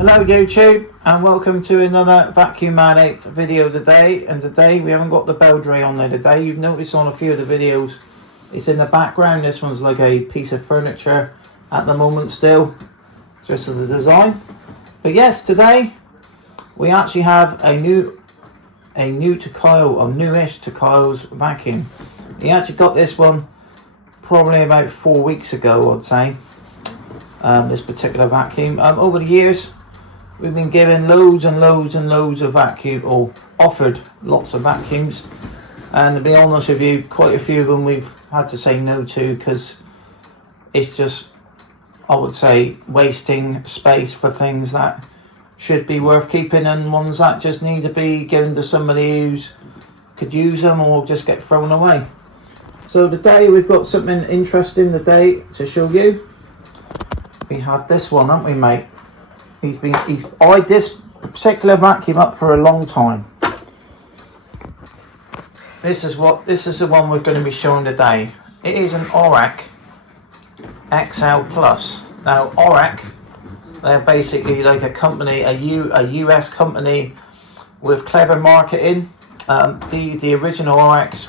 Hello YouTube, and welcome to another Vacuum Addict video today. And today we haven't got the bell tray on there today. You've noticed on a few of the videos it's in the background. This one's like a piece of furniture at the moment still, just as the design. But yes, today we actually have a new to Kyle, or newish to Kyle's vacuum. He actually got this one probably about 4 weeks ago, I'd say. This particular vacuum. Over the years we've been given loads and loads and loads of vacuum, or offered lots of vacuums, and to be honest with you, quite a few of them we've had to say no to because it's just, I would say, wasting space for things that should be worth keeping, and ones that just need to be given to somebody who could use them or just get thrown away. So today we've got something interesting today to show you. We have this one, haven't we, mate? He's eyed this particular vacuum up for a long time. This is the one we're going to be showing today. It is an Oreck XL+. Now Oreck, they're basically like a company, a US company with clever marketing. The original Orecks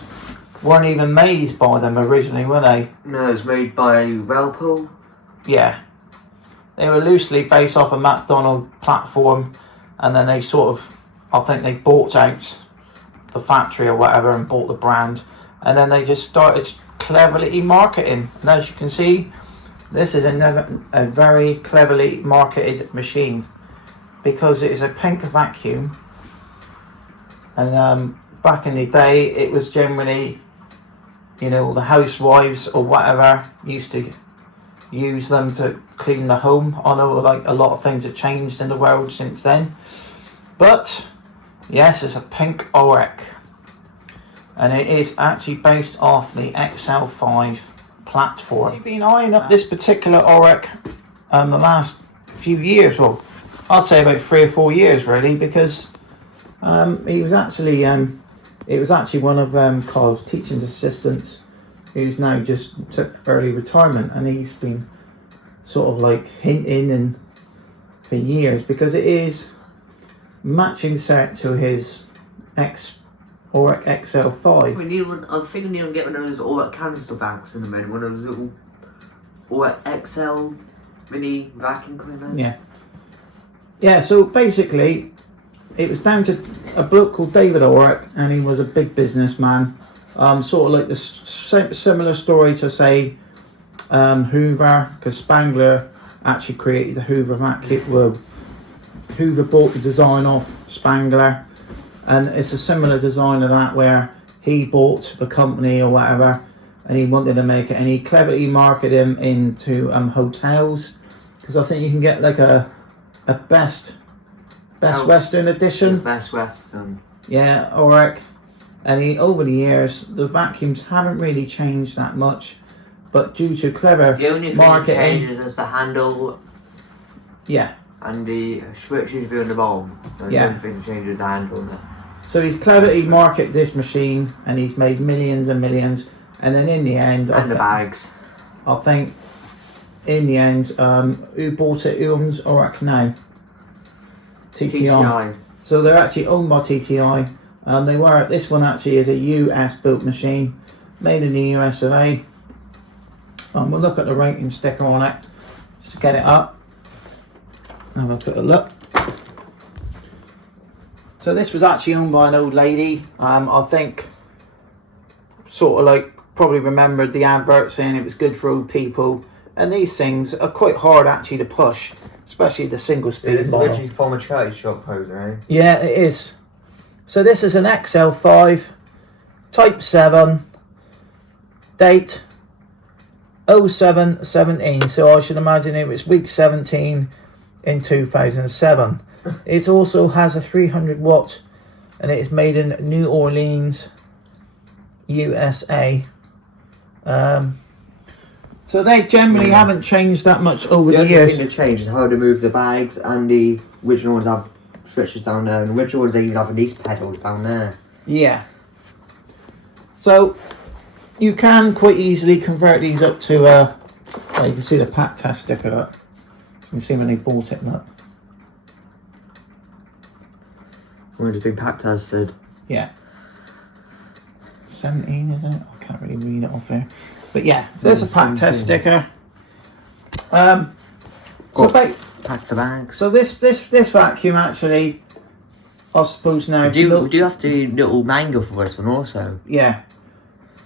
weren't even made by them originally, were they? No, it was made by Whirlpool. Yeah. They were loosely based off a McDonald's platform, and then they sort of, I think they bought out the factory or whatever and bought the brand, and then they just started cleverly marketing. And as you can see, this is a very cleverly marketed machine, because it is a pink vacuum, and back in the day it was generally, you know, the housewives or whatever used to use them to clean the home. I know like a lot of things have changed in the world since then, but yes, it's a pink Oreck, and it is actually based off the XL5 platform. I've been eyeing up this particular Oreck the last few years, well, I'll say about 3 or 4 years really, because it was actually one of Kyle's teaching assistants, who's now just took early retirement, and he's been sort of like hinting and for years, because it is matching set to his Oreck XL5. I'm thinking you'll get one of those Oreck canister vacs in a minute, one of those little Oreck XL mini vacuum cleaners. Yeah, so basically it was down to a bloke called David Oreck, and he was a big businessman. Sort of like the similar story to, say, Hoover, because Spangler actually created the Hoover vacuum. Well, Hoover bought the design off Spangler, and it's a similar design of that, where he bought the company or whatever, and he wanted to make it, and he cleverly marketed him into hotels, because I think you can get like a Best Western edition. Best Western. Yeah, Oreck. And over the years, the vacuums haven't really changed that much, but due to clever the only thing marketing, that changes is the handle. Yeah. And the switches on the bottom. The only thing that changes the handle now. So he's cleverly marketed this machine, and he's made millions and millions. And then in the end, and the bags. I think in the end, who bought it? Who owns Oreck now? TTI. So they're actually owned by TTI. This one actually is a US built machine, made in the US of A. We'll look at the rating sticker on it, just to get it up. Have a quick look. So this was actually owned by an old lady. I think, sort of like, probably remembered the advert saying it was good for old people. And these things are quite hard actually to push, especially the single speed. It is originally from a charity shop poser, eh? Yeah, it is. So this is an XL5, Type 7, date 07/17. So I should imagine it was week 17 in 2007. It also has a 300 watt, and it is made in New Orleans, USA. So they generally haven't changed that much over the years. The only thing that changed is how to move the bags, and the original ones have switches down there, and the original ones even have these pedals down there. Yeah. So you can quite easily convert these up to well, you can see the pack test sticker up. You can see when they bought it, look. Where did we pack tested? Yeah. 17, isn't it? I can't really read it off here. But yeah, there's a pack test sticker. Pack to bags. So this vacuum actually, I suppose now. We do have to do little manual for this one also. Yeah.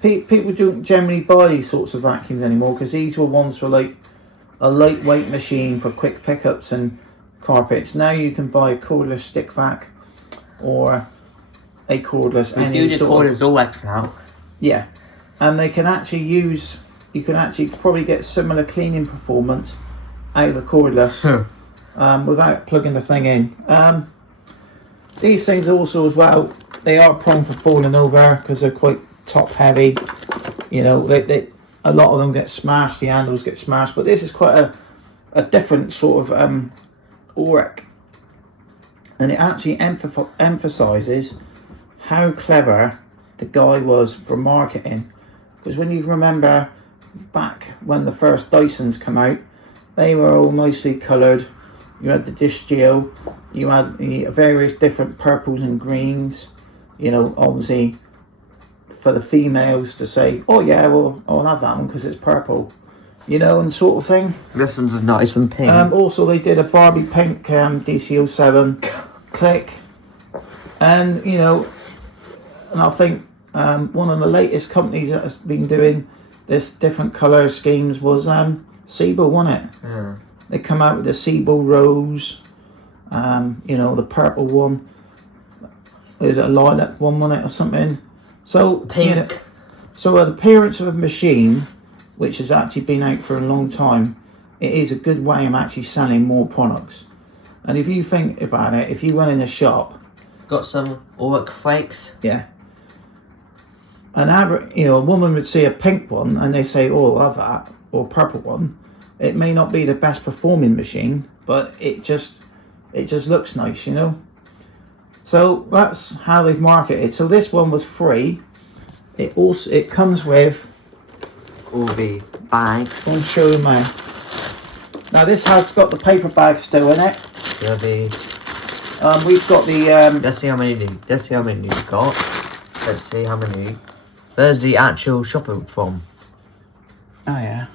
People don't generally buy these sorts of vacuums anymore because these were ones for like a lightweight machine for quick pickups and carpets. Now you can buy a cordless stick vac or a cordless. We do the cordless Oreck now. Yeah, and they can actually use. You can actually probably get similar cleaning performance out of a cordless without plugging the thing in. These things also as well, they are prone for falling over because they're quite top heavy. You know, they a lot of them get smashed. The handles get smashed, but this is quite a different sort of Oreck, and it actually emphasises how clever the guy was for marketing. Because when you remember back when the first Dysons come out, they were all nicely coloured. You had the dish steel, you had the various different purples and greens, you know, obviously for the females to say, oh yeah, well I'll have that one because it's purple, you know, and sort of thing. This one's nice and pink. Also they did a Barbie pink DC07 click, and you know, and I think one of the latest companies that has been doing this different colour schemes was Siebel, wasn't it? Yeah. They come out with the Siebel Rose, you know, the purple one. There's a lilac one on it or something. So pink. You know, so the appearance of a machine, which has actually been out for a long time, it is a good way of actually selling more products. And if you think about it, if you went in a shop, got some Oreck flakes. yeah. An average, you know, a woman would see a pink one and they say, "Oh, I'll have that," or a purple one. It may not be the best performing machine, but it just looks nice, you know. So that's how they've marketed. So this one was free. It comes with all the bags. I'm showing now. Now this has got the paper bag still in it. Yeah, we've got the let's see how many you've got. Let's see how many. There's the actual shopper from. Oh yeah.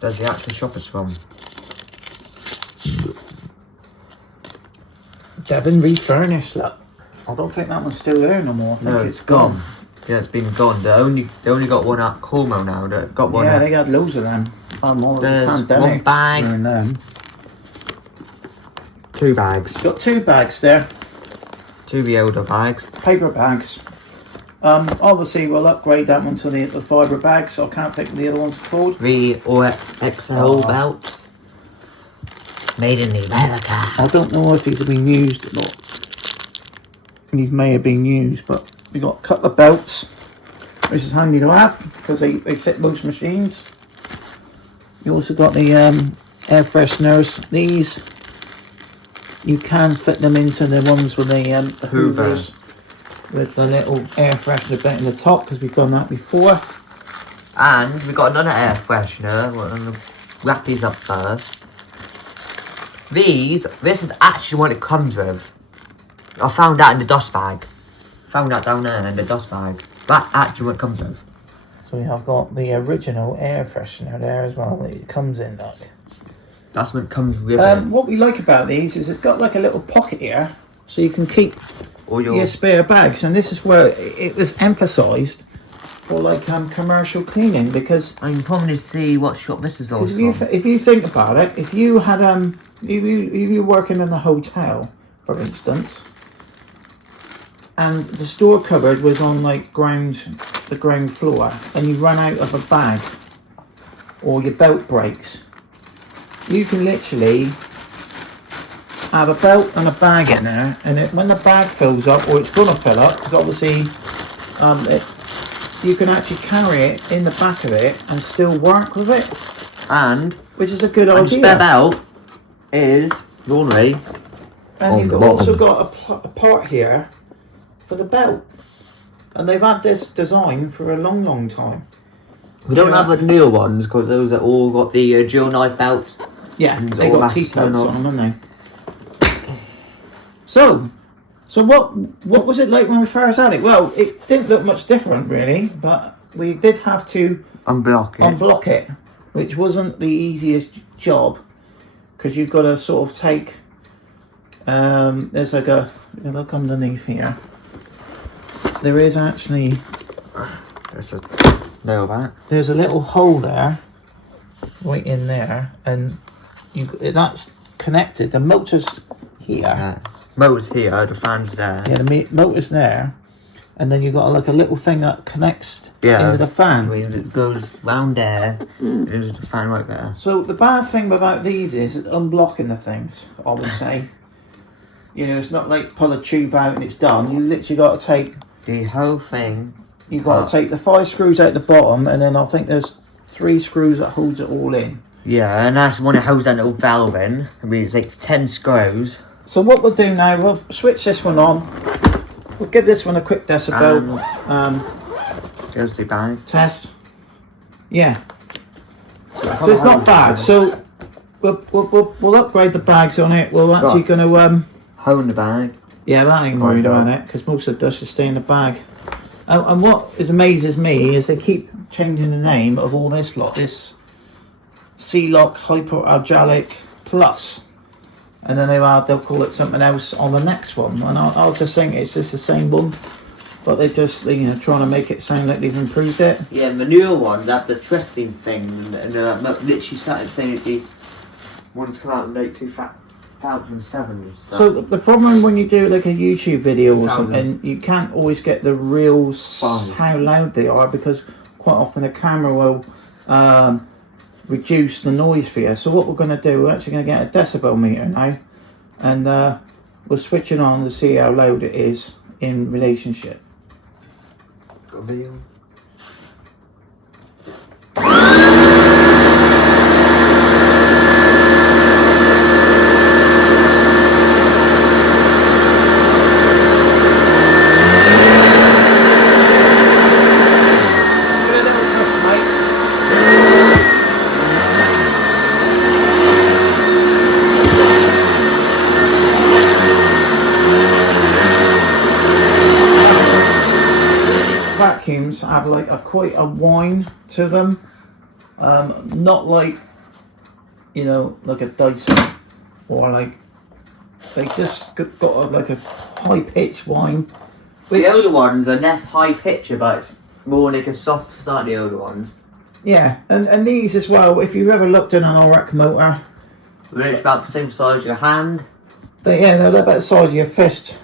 There's the actual shoppers from. Devon refurnished, look. I don't think that one's still there no more. I think it's gone. Yeah, it's been gone. They only got one at Cormo now. They got one. Yeah, they had loads of them. There's one bag. 2 bags. Got 2 bags there. 2 Viola bags. Paper bags. Obviously we'll upgrade that one to the fibre bags. I can't think what the other one's called. The Oreck XL belts. Made in America. I don't know if these have been used or not. These may have been used, but we got a couple of belts, which is handy to have because they fit most machines. You also got the air fresheners. These you can fit them into the ones with the hoovers with the little air freshener bit in the top because we've done that before. And we got another air freshener. We're going to wrap these up first. This is actually what it comes with. I found that in the dust bag. Found that down there in the dust bag. That's actually what it comes with. So we have got the original air freshener there as well that it comes in like. That's what it comes with it. What we like about these is it's got like a little pocket here so you can keep all your spare bags, and this is where it was emphasised for like commercial cleaning because I can probably see what shop this is also from. If you think about it, if you had if you were working in a hotel, for instance, and the store cupboard was on like the ground floor, and you run out of a bag or your belt breaks, you can literally have a belt and a bag in there, and when the bag fills up, or it's going to fill up, because obviously you can actually carry it in the back of it and still work with it, and which is a good idea. And spare belt is normally and you've also got a part here for the belt, and they've had this design for a long time. We don't have the new ones because those are all got the dual knife belts. Yeah, they got T-belts on them, haven't they? So So what was it like when we first had it? Well, it didn't look much different really, but we did have to unblock it, which wasn't the easiest job, because you've got to sort of take, there's like a, look underneath here, there is actually, there's a little hole there, right in there, and that's connected, the motor's here. Yeah. Motor's here, the fan's there. Yeah, the motor's there, and then you've got like a little thing that connects into the fan. It goes round there, there's the fan right there. So the bad thing about these is unblocking the things, I would say. You know, it's not like pull a tube out and it's done. You literally got to take the whole thing. You've got to take the 5 screws out the bottom, and then I think there's 3 screws that holds it all in. Yeah, and that's the one that holds that little valve in. I mean, it's like 10 screws. So what we'll do now, we'll switch this one on. We'll give this one a quick decibel test. Yeah. So it's not bad. So we'll upgrade the bags on it. We're actually going to hold the bag. Yeah, that ain't worried about it, because most of the dust should stay in the bag. And what amazes me is they keep changing the name of all this lot. This C-Lock Hyperalgalic Plus. And then they'll call it something else on the next one. And I'll just think it's just the same one. But they're just, you know, trying to make it sound like they've improved it. Yeah, the newer one, that's the twisting thing. And literally started saying the one's come out in like 2007 and stuff. So the problem when you do like a YouTube video or something, you can't always get the real how loud they are, because quite often the camera will reduce the noise for you. So what we're going to do, we're actually going to get a decibel meter now, and we'll switch it on to see how loud it is in relationship. Got a video? Vacuums have like quite a whine to them, not like, you know, like a Dyson, or like they just got like a high pitched whine. The older ones are less high pitcher, but it's more like a soft start. The older ones. Yeah, and these as well. If you've ever looked at an Oreck motor, it's about the same size as your hand. They're about the size of your fist.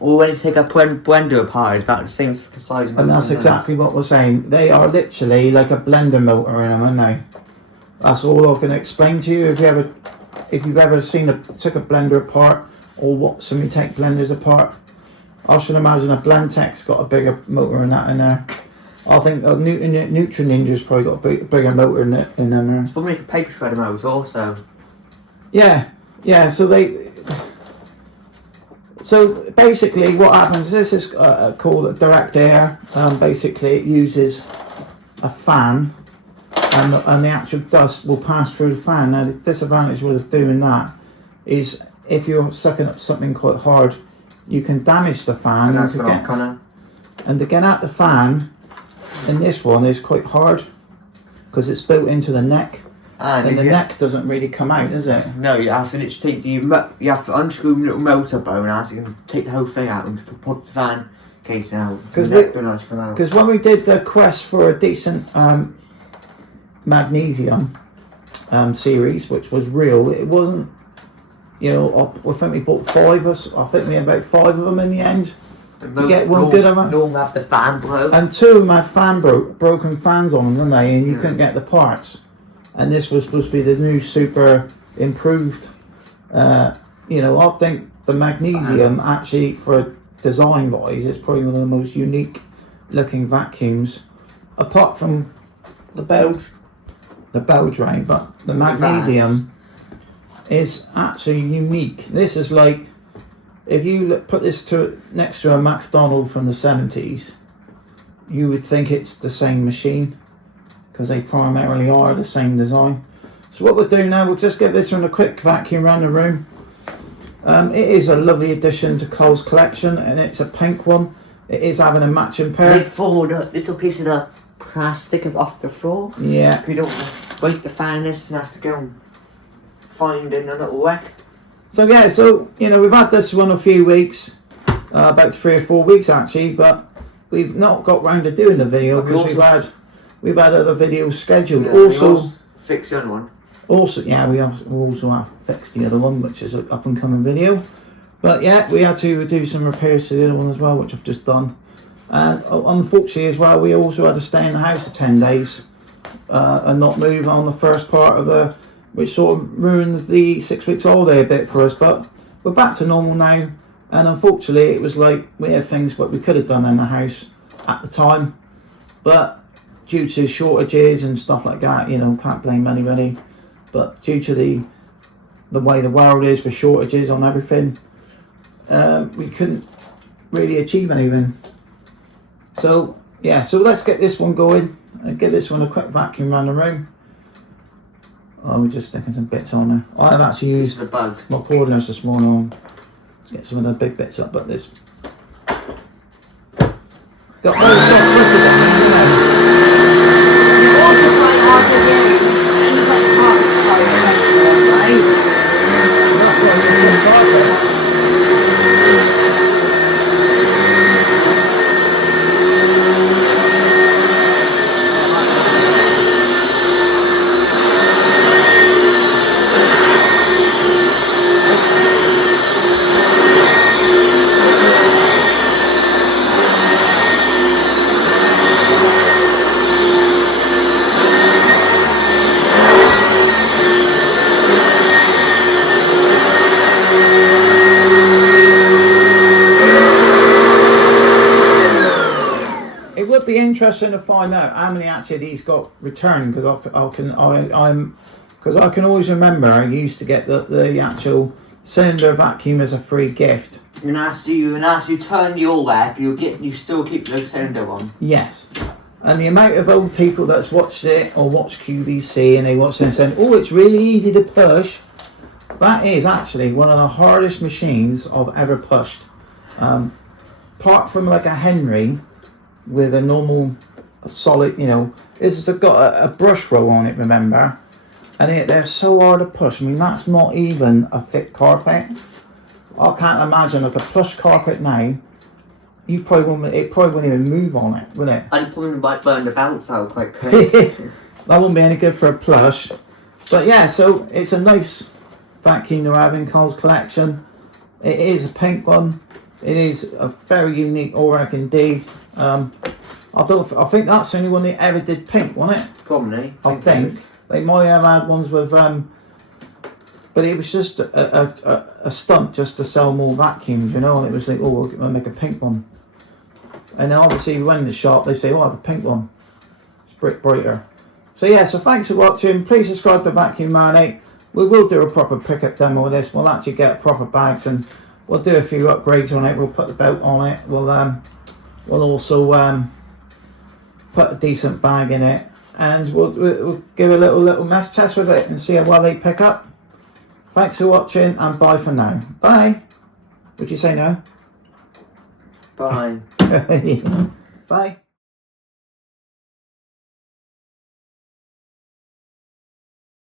Or when you take a blender apart, it's about the same size. And that's exactly what we're saying. They are literally like a blender motor in them, aren't they? That's all I can explain to you. If you've ever took a blender apart, or watched somebody take blenders apart, I should imagine a Blendtec's got a bigger motor than that in there. I think a Nutra Ninja's probably got a bigger motor in them. It's probably like a paper shredder motor also. Yeah. So basically what happens, this is called direct air. Basically it uses a fan, and the actual dust will pass through the fan. Now the disadvantage with doing that is if you're sucking up something quite hard, you can damage the fan. And to get at the fan in this one is quite hard, because it's built into the neck. And the neck doesn't really come out, does it? No, you have to you have to unscrew the little motor bone out, so you can take the whole thing out and put the fan case out. Because when we did the quest for a decent magnesium series, which was real, it wasn't, you know, I think we bought 5 I think we had about 5 of them in the end. To get one good amount. Norm have the fan broke. And 2 of them had broken fans on them, didn't they? And you couldn't get the parts. And this was supposed to be the new super improved. You know, I think the magnesium actually, for design wise, it's probably one of the most unique looking vacuums, apart from the bell drain. But the magnesium is actually unique. This is like, if you put this next to a McDonald from the 70s, you would think it's the same machine, because they primarily are the same design. So what we'll do now, we'll just give this one a quick vacuum around the room, It is a lovely addition to Cole's collection, and it's a pink one. It is having a matching pair. They fold a little piece of the plastic is off the floor. Yeah. If you don't want to break the fan, this, you have to go and find another Oreck. So yeah, so you know, we've had this one a few weeks, about 3 or 4 weeks actually, but we've not got round to doing the video because we've had other videos scheduled. Yeah, also fix the other one. Also, yeah, we also have fixed the other one, which is an up and coming video. But yeah, we had to do some repairs to the other one as well, which I've just done. And unfortunately as well, we also had to stay in the house for 10 days and not move on the first part of the, which sort of ruined the 6 weeks holiday a bit for us. But we're back to normal now. And unfortunately, it was like we had things what we could have done in the house at the time. But due to shortages and stuff like that, you know, can't blame anybody. But due to the way the world is with shortages on everything, we couldn't really achieve anything. So yeah, so let's get this one going and give this one a quick vacuum around the room. Oh, we're just sticking some bits on there. I've actually used the bugs. my cordless this morning to get some of the big bits up, but this got all the soft bristles on there, you know. You also play hard to use, and you've got the carpet right? It would be interesting to find out how many actually these got returned, because I can always remember I used to get the actual cylinder vacuum as a free gift. And as you turn your Oreck, you still keep the cylinder on. Yes. And the amount of old people that's watched it or watched QVC and they watch it and saying, oh, it's really easy to push. That is actually one of the hardest machines I've ever pushed. Apart from like a Henry with a normal solid, you know, this has got a brush roll on it, remember? And they're so hard to push. I mean, that's not even a thick carpet. I can't imagine like a plush carpet now. It probably wouldn't even move on it, would it? I'd probably might burn the bounce out quite quick. That wouldn't be any good for a plush. But yeah, so it's a nice vacuum to have in Cole's collection. It is a pink one. It is a very unique Oreck indeed. I think that's the only one they ever did pink, wasn't it? Probably. I think. They might have had ones with, but it was just a stunt just to sell more vacuums, you know, and it was like, oh, we're going to make a pink one. And obviously we went in the shop, they say, oh, I have a pink one. It's brighter. So yeah, so thanks for watching. Please subscribe to Vacuum Man 8. We will do a proper pickup demo of this. We'll actually get proper bags and we'll do a few upgrades on it. We'll put the belt on it. We'll also put a decent bag in it. And we'll give a little mess test with it and see how well they pick up. Thanks for watching and bye for now. Bye. Would you say no? Bye. Bye.